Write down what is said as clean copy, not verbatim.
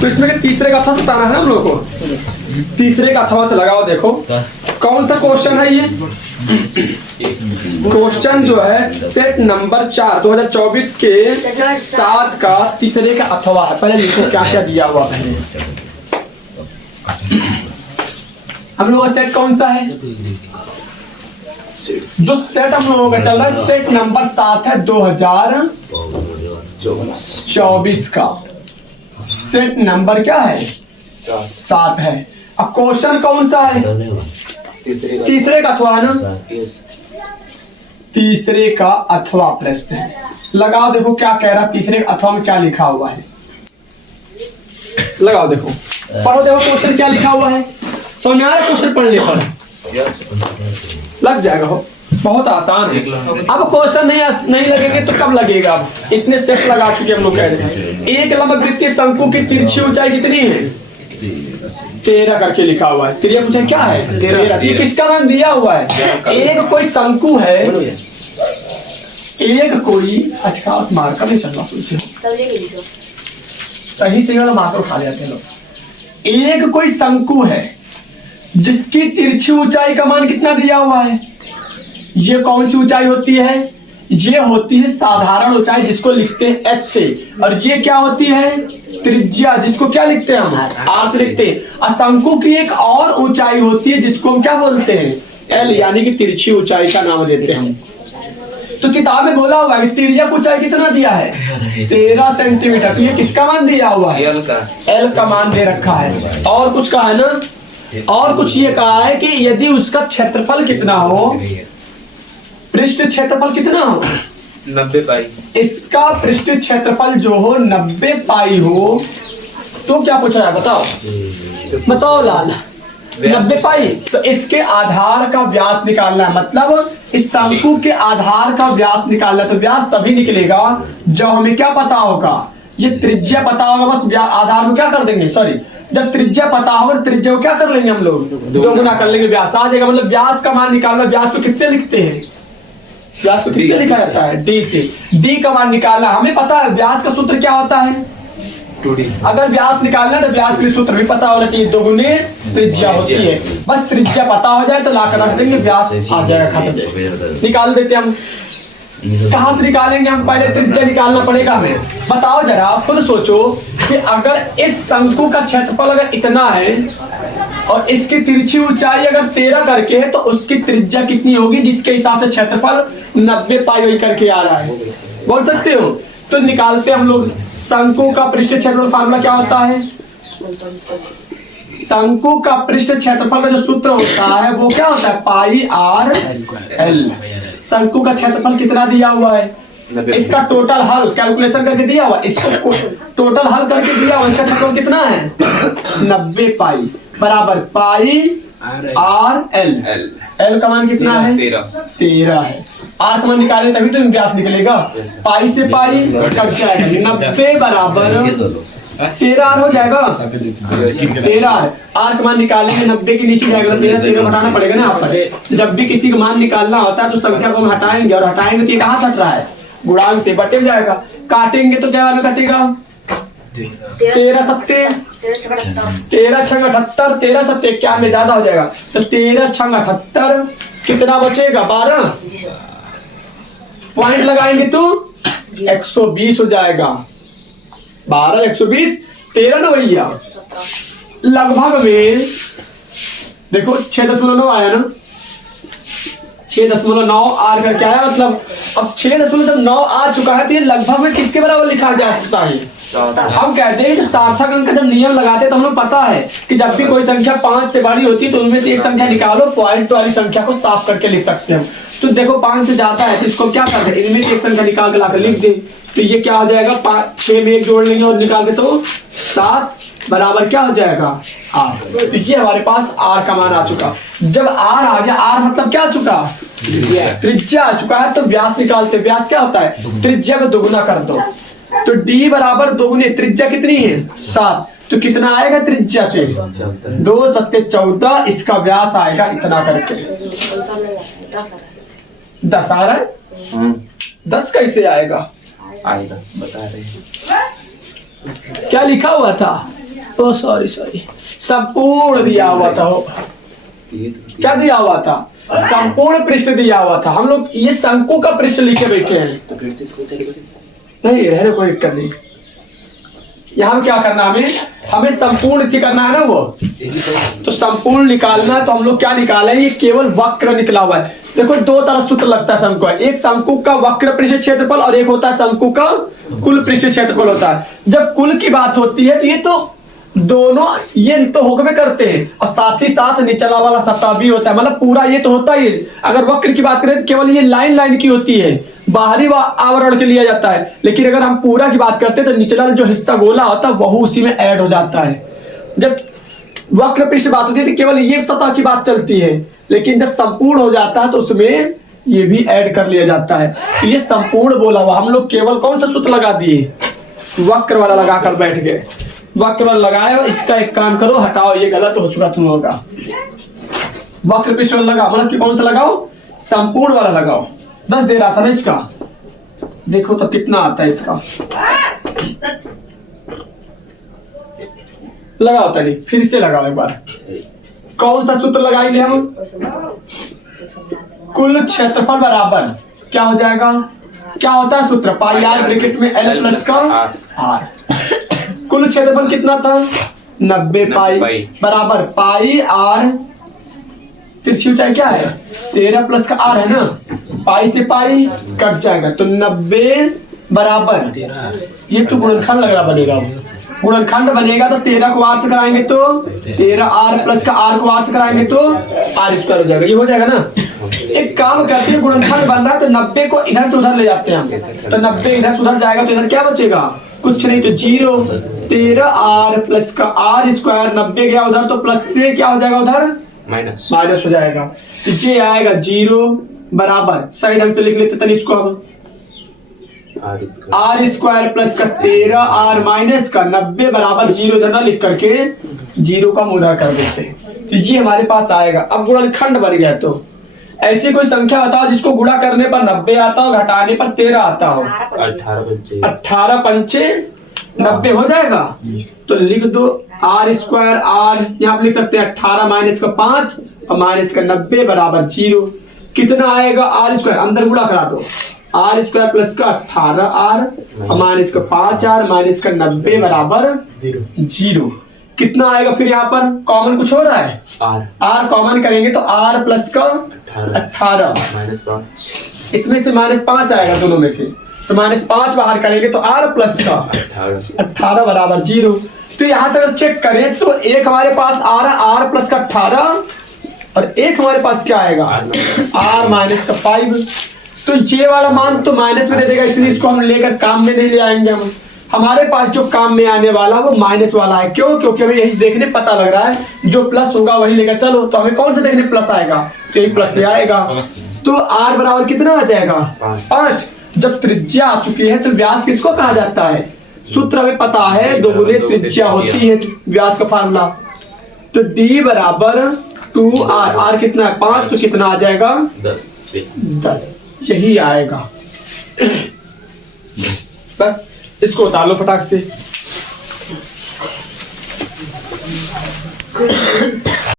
तो इसमें के तीसरे का अथवा बताना है ना हम लोग को। तीसरे का अथवा से लगाओ, देखो कौन सा क्वेश्चन है ये। क्वेश्चन जो है सेट नंबर 4 2024 के 7 का तीसरे का अथवा है। पहले लिखो क्या क्या दिया हुआ है। हम लोगों का सेट कौन सा है? जो सेट हम लोगों का चल रहा है सेट नंबर 7 है 2024 का। सेट नंबर क्या है? 7 है। अब क्वेश्चन कौन सा है? तीसरे का अथवा ना, तीसरे का अथवा प्रश्न है। लगाओ देखो क्या कह रहा है, तीसरे अथवा में क्या लिखा हुआ है। लगाओ देखो, पढ़ो देखो क्वेश्चन क्या लिखा हुआ है। समझ में आ रहा है? क्वेश्चन पढ़ने पर लग जाएगा, हो बहुत आसान है। अब क्वेश्चन नहीं लगेंगे तो कब लगेगा? अब इतने सेट लगा चुके हम लोग कह रहे हैं। एक लंबवृत्त के शंकु की तिरछी ऊंचाई कितनी है? 13 करके लिखा हुआ है। त्रिज्या पूछा क्या है? 13। ये किसका मान दिया हुआ है? एक कोई शंकु है, एक कोई अच्छा मार्कर नहीं चल रहा, सही सही वाला मार्कर उठा लेते हैं लोग। एक कोई शंकु है जिसकी तिरछी ऊंचाई का मान कितना दिया हुआ है? ये कौन सी ऊंचाई होती है? ये होती है साधारण ऊंचाई जिसको लिखते हैं h से, और ये क्या होती है? त्रिज्या, जिसको क्या लिखते हैं हम? r से लिखते हैं। और शंकु की एक और ऊंचाई होती है जिसको हम क्या बोलते हैं? l, यानी कि तिरछी ऊंचाई का नाम देते हैं हम। तो किताब में बोला हुआ है कि तिर्यक ऊंचाई कितना दिया है? 13 सेंटीमीटर। तो ये किसका मान दिया हुआ है? l का मान दे रखा है। और कुछ कहा है ना, और कुछ ये कहा है कि यदि उसका क्षेत्रफल कितना हो, पृष्ठ क्षेत्रफल कितना हो? 90 पाई। इसका पृष्ठ क्षेत्रफल जो हो 90 पाई हो, तो क्या पूछ रहा है बताओ? बताओ लाल। 90 पाई। तो इसके आधार का व्यास निकालना है, मतलब इस शंकु के आधार का व्यास निकालना है। तो व्यास तभी निकलेगा जब हमें क्या पता होगा? ये त्रिज्या पता होगा। बस आधार को क्या कर देंगे, सॉरी, जब त्रिज्या पता होगा त्रिज्या को क्या कर लेंगे हम लोग? दोगुना कर लेंगे, व्यास आ जाएगा। मतलब व्यास का मान निकालना। व्यास को किससे लिखते हैं? व्यास को किससे लिखा जाता है? डी से। डी का मान निकालना हमें पता है। व्यास का सूत्र क्या होता है? अगर व्यास निकालना है तो व्यास के लिए सूत्र भी पता होना चाहिए, दोगुने त्रिज्या होती है। बस त्रिज्या पता हो जाए तो लाकर रख देंगे, व्यास आ जाएगा, खत्म। निकाल देते हम। कहां से निकालेंगे हम? पहले त्रिज्या निकालना पड़ेगा हमें। बताओ जरा, खुद सोचो कि अगर इस शंकु का क्षेत्रफल अगर इतना है और इसकी तिरछी ऊंचाई अगर 13 करके है, तो उसकी त्रिज्या कितनी होगी जिसके हिसाब से क्षेत्रफल 90 पाई करके आ रहा है? बोल सकते हो? तो निकालते हम लोग। शंकु का पृष्ठ क्षेत्रफल फार्मूला क्या होता है? शंकु का पृष्ठ क्षेत्रफल का जो सूत्र होता है वो क्या होता है? पाई आर एल। शंकु का क्षेत्रफल कितना दिया हुआ है? इसका टोटल हल कैलकुलेशन करके दिया हुआ, इसको टोटल हल करके दिया हुआ। इसका क्षेत्रफल कितना है? 90 पाई बराबर पाई आर एल। एल का मान कितना है? 13 है। आर का मान निकालें तभी तो व्यास निकलेगा। पाई से पाई कट जाएगा, 90 बराबर 13 आर हो जाएगा। 13 आर का मान निकालेंगे, 90 के नीचे जाएगा, 13 हटाना पड़ेगा ना यहाँ पर। जब भी किसी का मान निकालना होता है तो संख्या को हम हटाएंगे, और हटाएंगे तो ये कहाँ से हट रहा है? गुणांक से बटे जाएगा। काटेंगे तो क्या वाला कटेगा? 13 सत्ते 13 छंग 78, 13 सत्ते 91 ज्यादा हो जाएगा। तो 13 छंग 78 कितना बचेगा? 12। पॉइंट लगाएंगे तो 120 हो जाएगा। 12 120 13 ना भैया। लगभग में देखो 6.9 आया ना, 6.9 आर करके आया। मतलब अब 6.9 आ चुका है तो ये लगभग में किसके बराबर लिखा जा सकता है? हम कहते हैं जब सार्थक अंक का जब नियम लगाते हैं तो हमें पता है कि जब भी कोई संख्या 5 से बड़ी होती है तो उनमें से एक संख्या निकालो, पॉइंट वाली संख्या को साफ करके लिख सकते हैं। तो देखो 5 से जाता है तो इसको क्या करते हैं? इनमें से एक संख्या निकाल के लाकर लिख दे। तो ये क्या हो जाएगा? 6 में 1 जोड़ लेंगे और निकाल के तो 7 बराबर क्या हो जाएगा? आर। तो ये हमारे पास आर का मान आ चुका। जब आर आ गया, आर मतलब क्या आ चुका? त्रिज्या आ चुका है। तो व्यास निकालते। व्यास क्या होता है? त्रिज्या को दोगुना कर दो। तो d बराबर दोगुने, त्रिज्या कितनी है? 7। तो कितना आएगा त्रिज्या से? 2 सत्ते 14। इसका व्यास आएगा इतना करके। 10 आ रहा है? 10 कैसे आएगा? आएगा बता रहे हैं। क्या लिखा हुआ था? ओ सॉरी संपूर्ण दिया हुआ था वो। क्या दिया हुआ था? संपूर्ण पृष्ठ दिया हुआ था। हम लोग ये शंकु का पृष्ठ लिखे बैठे हैं। तो फिर से इसको चलेगा नहीं रहने कोई दिक्कत नहीं। यहाँ क्या करना हमें संपूर्ण थी करना है ना वो, तो संपूर्ण निकालना है। तो हम लोग क्या निकाले, ये केवल वक्र निकला हुआ है। देखो दो तरह सूत्र लगता है शंकु का, एक शंकु का वक्र पृष्ठ क्षेत्रफल और एक होता है शंकु का कुल पृष्ठ क्षेत्रफल होता है। जब कुल की बात होती है तो ये तो दोनों ये तो होकर करते हैं और साथ ही साथ निचला वाला सतह भी होता है, मतलब पूरा ये तो होता ही है। अगर वक्र की बात करें तो केवल ये लाइन की होती है, बाहरी आवरण के लिया जाता है। लेकिन अगर हम पूरा की बात करते हैं तो निचला जो हिस्सा गोला होता है वह उसी में ऐड हो जाता है। जब वक्र पृष्ठ बात होती है तो केवल ये सतह की बात चलती है, लेकिन जब संपूर्ण हो जाता है तो उसमें ये भी ऐड कर लिया जाता है। तो ये संपूर्ण बोला हुआ। हम लोग केवल कौन सा सूत्र लगा दिए, वक्र वाला लगाकर बैठ गए। वक्र वाला लगाए, इसका एक काम करो, हटाओ, ये गलत हो चुका तुम लोगों का। वक्र पृष्ठ वाला लगा, मतलब कि कौन सा लगाओ, संपूर्ण वाला लगाओ। 10 दे रहा था ना इसका, देखो तो कितना आता है इसका। लगाओ तनी, फिर से लगाओ एक बार। कौन सा सूत्र लगाएंगे हम, कुल क्षेत्रफल बराबर क्या हो जाएगा, क्या होता है सूत्र, पाई आर ब्रैकेट में एल प्लस का आर। कुल क्षेत्रफल कितना था, 90 पाई बराबर पाई आर, तिरछी ऊंचाई क्या है 13 प्लस का आर है ना, पाई से पाई कट जाएगा तो 90 बराबर, ये तो गुणनखंड लग रहा बनेगा, गुणनखंड बनेगा तो 13 को आर से कराएंगे तो 13 आर प्लस का आर को आर से कराएंगे तो आर स्क्वायर हो जाएगा। ये हो जाएगा ना। एक काम करते हैं, गुणनखंड बन रहा है तो 90 को इधर से उधर ले जाते हैं हम, तो 90 इधर से उधर जाएगा तो इधर क्या बचेगा, कुछ नहीं तो 0। 13 आर प्लस का आर स्क्वायर, 90 गया उधर तो प्लस से क्या हो जाएगा उधर माइनस हो जाएगा, तो ये आएगा 0 बराबर, सही ढंग से लिख लेते तनी इसको अब, आर स्क्वायर प्लस का 13 आर माइनस का 90 बराबर 0 इधर ना लिख करके 0 का उधर कर देते हैं, तो ये हमारे पास आएगा। अब गुणनखंड बन गया, तो ऐसी कोई संख्या बताओ जिसको गुणा करने पर 90 आता हो, घटाने पर 13 आता हो। 18 पंचे 90 हो जाएगा, तो लिख दो आर स्क्वायर, आर यहाँ पे लिख सकते हैं 18 माइनस का 5 और माइनस का 90 बराबर 0। कितना आएगा आर स्क्वायर, अंदर गुणा करा दो, आर स्क्वायर प्लस का 18 आर और माइनस का 5 आर माइनस का 90 बराबर 0। कितना आएगा फिर यहाँ पर कॉमन कुछ हो रहा है, आर कॉमन करेंगे तो आर प्लस का 18 माइनस 5, इसमें से माइनस 5 आएगा दोनों में से, तो माइनस 5 बाहर करेंगे तो आर प्लस का 18 बराबर 0। तो यहाँ से अगर चेक करें तो एक हमारे पास आ रहा है आर प्लस का 18 और एक हमारे पास क्या आएगा आर माइनस का 5। तो ये वाला मान तो माइनस में दे देगा, इसलिए इसको हम लेकर काम में नहीं ले आएंगे। हम हमारे पास जो काम में आने वाला वो माइनस वाला है, क्यों, क्योंकि हमें यही देखने पता लग रहा है जो प्लस होगा वही लेकर चलो, तो हमें कौन सा देखने प्लस आएगा, तो यही प्लस ले आएगा। तो आर बराबर कितना आ जाएगा 5। जब त्रिज्या आ चुकी है तो व्यास किसको कहा जाता है, सूत्र हमें पता है, दोगुने त्रिज्या होती है व्यास का फार्मूला। तो d बराबर 2r, आर कितना है 5, तो कितना आ जाएगा 10, यही आएगा। बस इसको उतार लो फटाक से।